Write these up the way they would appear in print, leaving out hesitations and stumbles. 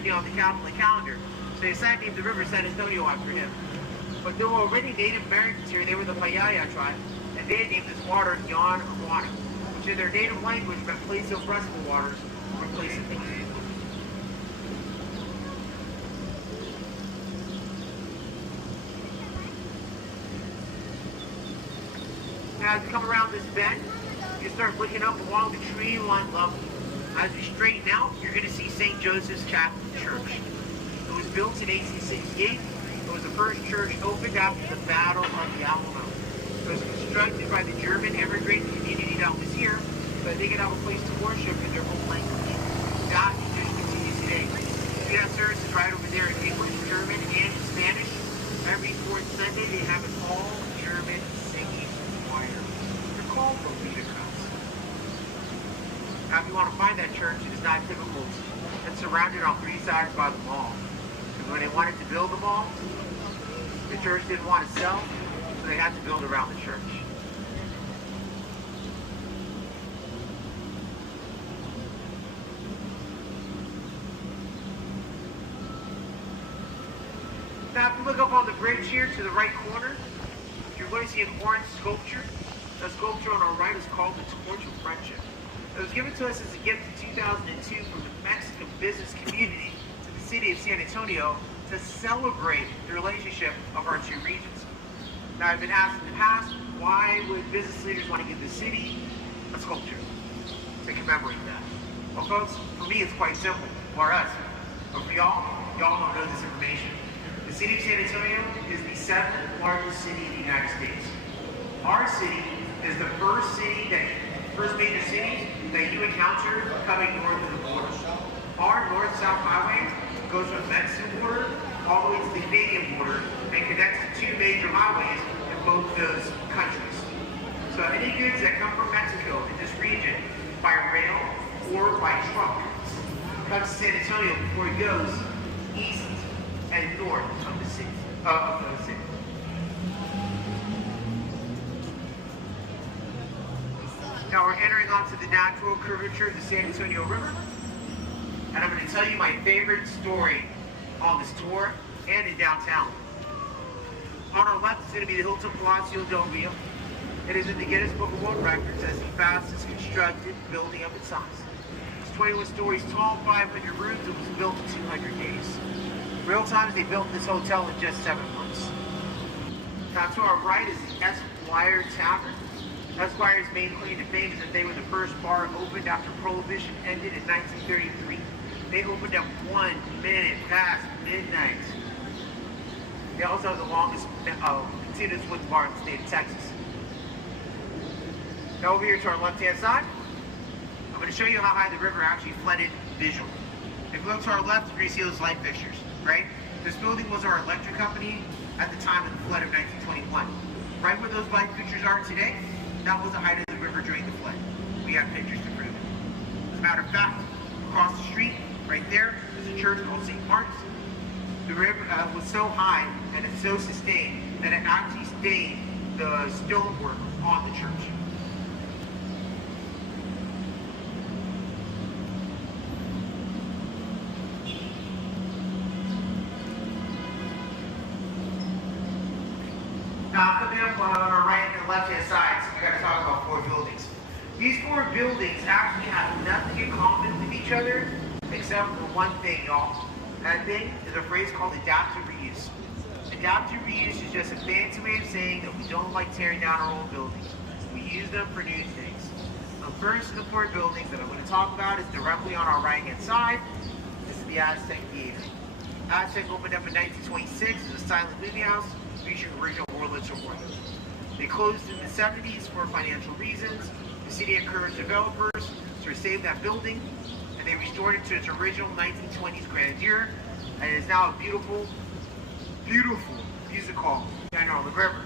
epiphany on the Catholic calendar. So they decided to name the river San Antonio after him. But there were already Native Americans here. They were the Payaya tribe, and they had named this water Yon Iguana, which in their native language meant place of restful waters or place of peace. Now, as you come around this bend, you start looking up along the tree-lined level. As you straighten out, you're going to see St. Joseph's Catholic Church. It was built in 1868. It was the first church opened after the Battle of the Alamo. It was constructed by the German immigrant community that was here, so that they could have a place to worship in their own language. That tradition continues today. We have services right over there in English, German, and Spanish. Every fourth Sunday, they have an all-German singing choir. They're called the Liederkreuz. Now, if you want to find that church, it is not typical. It's surrounded on three sides by the mall. Because when they wanted to build the mall, the church didn't want to sell, so they had to build around the church. Now, if you look up on the bridge here to the right corner, you're going to see an orange sculpture. The sculpture on our right is called the Torch of Friendship. It was given to us as a gift in 2002 from the Mexican business community to the city of San Antonio to celebrate the relationship of our two regions. Now, I've been asked in the past, why would business leaders want to give the city a sculpture to commemorate that? Well, folks, for me, it's quite simple. For us. But for y'all don't know this information. The city of San Antonio is the seventh largest city in the United States. Our city is the first major city that you encounter coming north of the border. Our north-south highway goes from the Mexican border all the way to the Canadian border and connects to two major highways in both those countries. So any goods that come from Mexico in this region by rail or by truck comes to San Antonio before it goes east and north of the city. Now we're entering onto the natural curvature of the San Antonio River. And I'm going to tell you my favorite story on this tour and in downtown. On our left is going to be the Hilton Palacio del Rio. It is in the Guinness Book of World Records as the fastest constructed building of its size. It's 21 stories tall, 500 rooms. It was built in 200 days. Real times, they built this hotel in just 7 months. Now to our right is the Esquire Tavern. Esquire's main claim to fame is that they were the first bar opened after Prohibition ended in 1933. They opened at 1 minute past midnight. They also have the longest continuous woods bar in the state of Texas. Now over here to our left-hand side, I'm going to show you how high the river actually flooded visually. If you look to our left, you're going to see those light fixtures, right? This building was our electric company at the time of the flood of 1921. Right where those light fixtures are today, that was the height of the river during the flood. We have pictures to prove it. As a matter of fact, across the street, right there, is a church called St. Mark's. The river was so high and it's so sustained that it actually stained the stonework on the church. Now, coming up on our right and left-hand sides, we got to talk about 4 buildings. These 4 buildings actually have nothing in common with each other except for one thing, y'all. That thing is a phrase called adaptive reuse. Adaptive reuse is just a fancy way of saying that we don't like tearing down our old buildings. We use them for new things. The first of the 4 buildings that I'm going to talk about is directly on our right-hand side. This is the Aztec Theater. Aztec opened up in 1926 as a silent movie house featuring original Wurlitzer horror. They closed in the 70s for financial reasons. The city encouraged developers to save that building, and they restored it to its original 1920s grandeur, and it is now a beautiful, beautiful music hall on the river.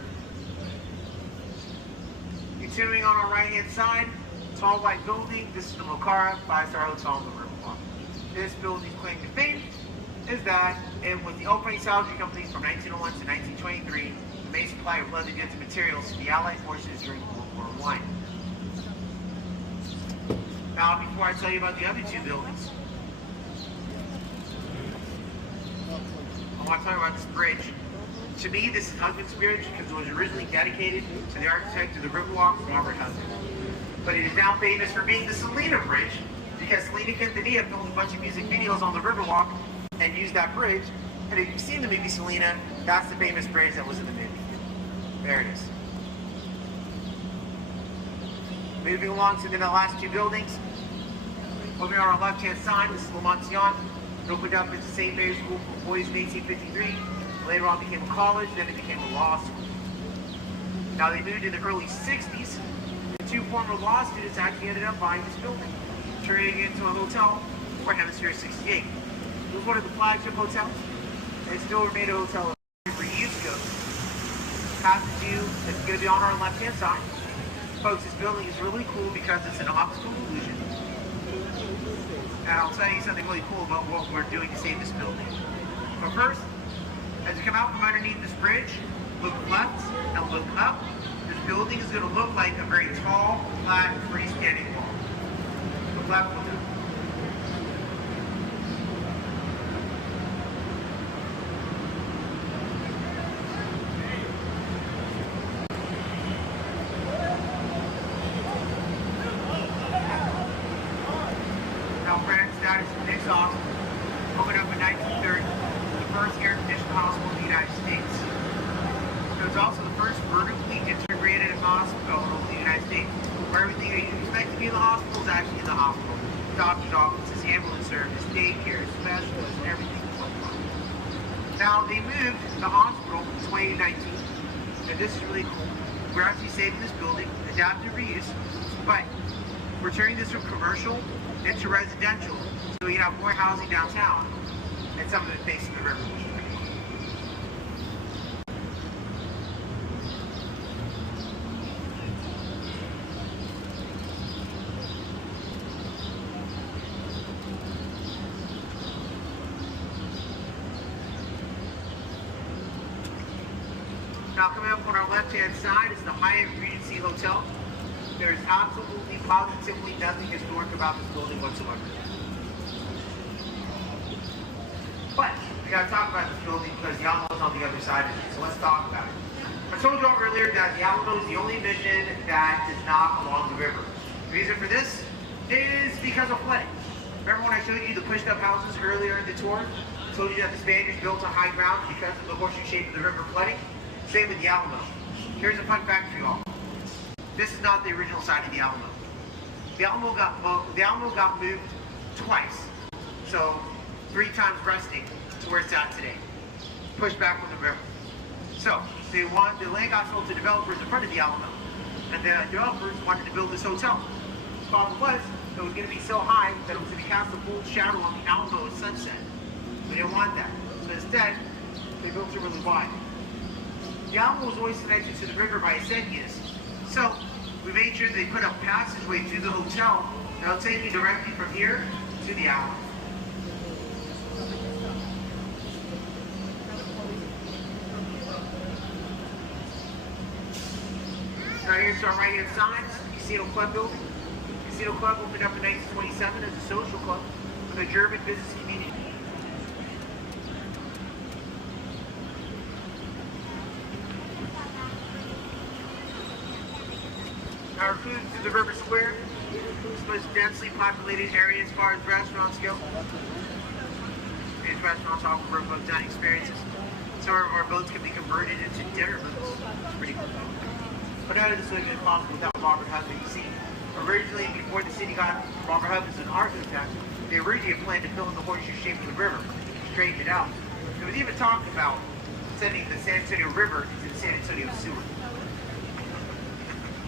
Continuing on our right-hand side, tall white building. This is the Mocara 5-star hotel on the riverfront. This building's claim to fame is that, and with the opening salvage companies from 1901 to 1923, the main supply of leather goods and materials to the Allied forces during World War I. Now, before I tell you about the other 2 buildings, I want to talk about this bridge. To me, this is Husband's Bridge because it was originally dedicated to the architect of the Riverwalk, Robert Husband. But it is now famous for being the Selena Bridge because Selena Quintanilla filmed a bunch of music videos on the Riverwalk and used that bridge. And if you've seen the movie Selena, that's the famous bridge that was in the movie. There it is. Moving along to the last two buildings. Over on our left-hand side, this is La Montion. It opened up as the St. Mary's School for Boys in 1853. Later on became a college, then it became a law school. Now they moved in the early 60s. The two former law students actually ended up buying this building, turning it into a hotel for Hemisphere 68. It was one of the flagship hotels. It still remained a hotel for years ago. Has to do, it's going to be on our left-hand side. Folks, this building is really cool because it's an optical illusion. And I'll tell you something really cool about what we're doing to save this building. But first, as you come out from underneath this bridge, look left and look up. This building is going to look like a very tall, flat, freestanding wall. Look left, look up. Now, friends, that is the next hospital. Opened up in 1930. First air-conditioned hospital in the United States. It was also the first vertically integrated hospital in the United States, where everything that you expect to be in the hospital is actually in the hospital. Doctor's offices, ambulance service, daycare, specialists, and everything. Now, they moved the hospital in 2019, and this is really cool. We're actually saving this building, adaptive reuse, but we're turning this from commercial into residential, so we can have more housing downtown and some of it facing the river. Now coming up on our left-hand side is the Hyatt Regency Hotel. There's absolutely, positively nothing historic about this building whatsoever. But we gotta talk about this building because the Alamo is on the other side of it. So let's talk about it. I told you all earlier that the Alamo is the only mission that is not along the river. The reason for this is because of flooding. Remember when I showed you the pushed up houses earlier in the tour? I told you that the Spaniards built on high ground because of the horseshoe shape of the river flooding? Same with the Alamo. Here's a fun fact for you all. This is not the original site of the Alamo. The Alamo got moved twice. So 3 times resting to where it's at today. Pushed back from the river. So the land got sold to developers in front of the Alamo. And the developers wanted to build this hotel. The problem was it was going to be so high that it was going to cast a full shadow on the Alamo at sunset. We didn't want that. So instead, they built it really wide. The Alamo was always connected to the river by ascenias. So we made sure they put a passageway through the hotel that'll take you directly from here to the Alamo. Now here's our right-hand side, Casino Club building. Casino Club opened up in 1927 as a social club for the German business community. Our food through the River Square, it's the most densely populated area as far as restaurants go. These restaurants offer boat dining experiences. Some of our boats can be converted into dinner boats. It's pretty cool. But none of this would have been possible without Robert Husband. You see, originally, before the city got Robert Husband as an architect, they originally had planned to fill in the horseshoe shape of the river, straighten it out. It was even talked about sending the San Antonio River into the San Antonio sewer.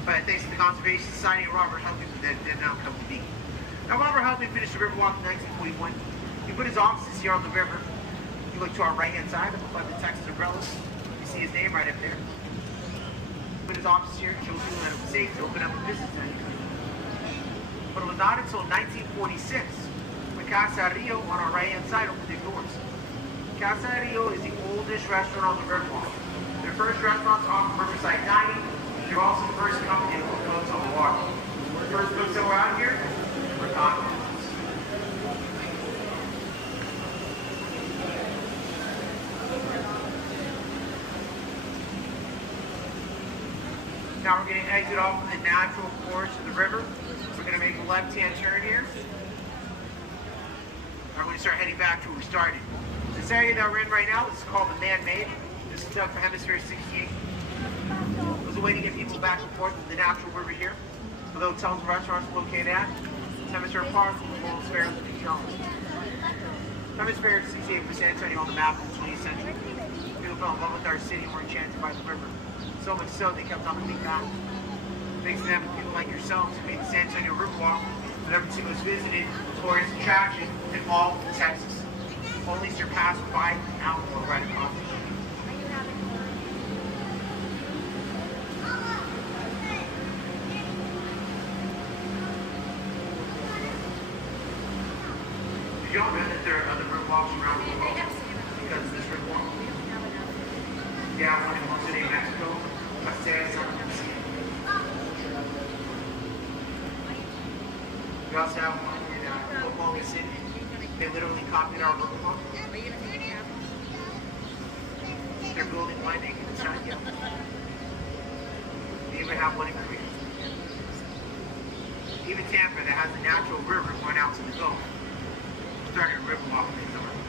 But thanks to the Conservation Society and Robert Husband, that did not come to be. Now, Robert Husband finished the Riverwalk in 1941. He put his offices here on the river. You look to our right-hand side, up above the Texas umbrellas. You see his name right up there. Put his office here, shows people that it was safe to open up a business in any country. But it was not until 1946 when Casa Rio on our right-hand side opened their doors. Casa Rio is the oldest restaurant on the Riverwalk. Their first restaurants offer riverside dining. They're also the first company to put boats on the water. The first boats that were out here were convicts. Now we're going to exit off of the natural course of the river. We're going to make a left-hand turn here. We're going to start heading back to where we started. This area that we're in right now is called the man-made. This is dug for Hemisphere 68. It was a way to get people back and forth to the natural river here. Where the hotels and restaurants are located at. Hemisphere Park, the world's fairest beach homes. Hemisphere 68 was San Antonio on the map in the 20th century. People fell in love with our city and were enchanted by the river. So much so they kept on coming back. Thanks to them, people like yourselves who made the San Antonio Riverwalk the number 2 most visited tourist attraction in all of Texas. Only surpassed by Alamo right across the street. Did y'all know that there are other riverwalks around the world because of this riverwalk? Yeah, one in Monterrey, Mexico. We also have one in Oklahoma City. They literally copied our riverwalk. They're building one in China. They even have one in Korea. Even Tampa, that has a natural river going out to the Gulf, started a riverwalk in the summer.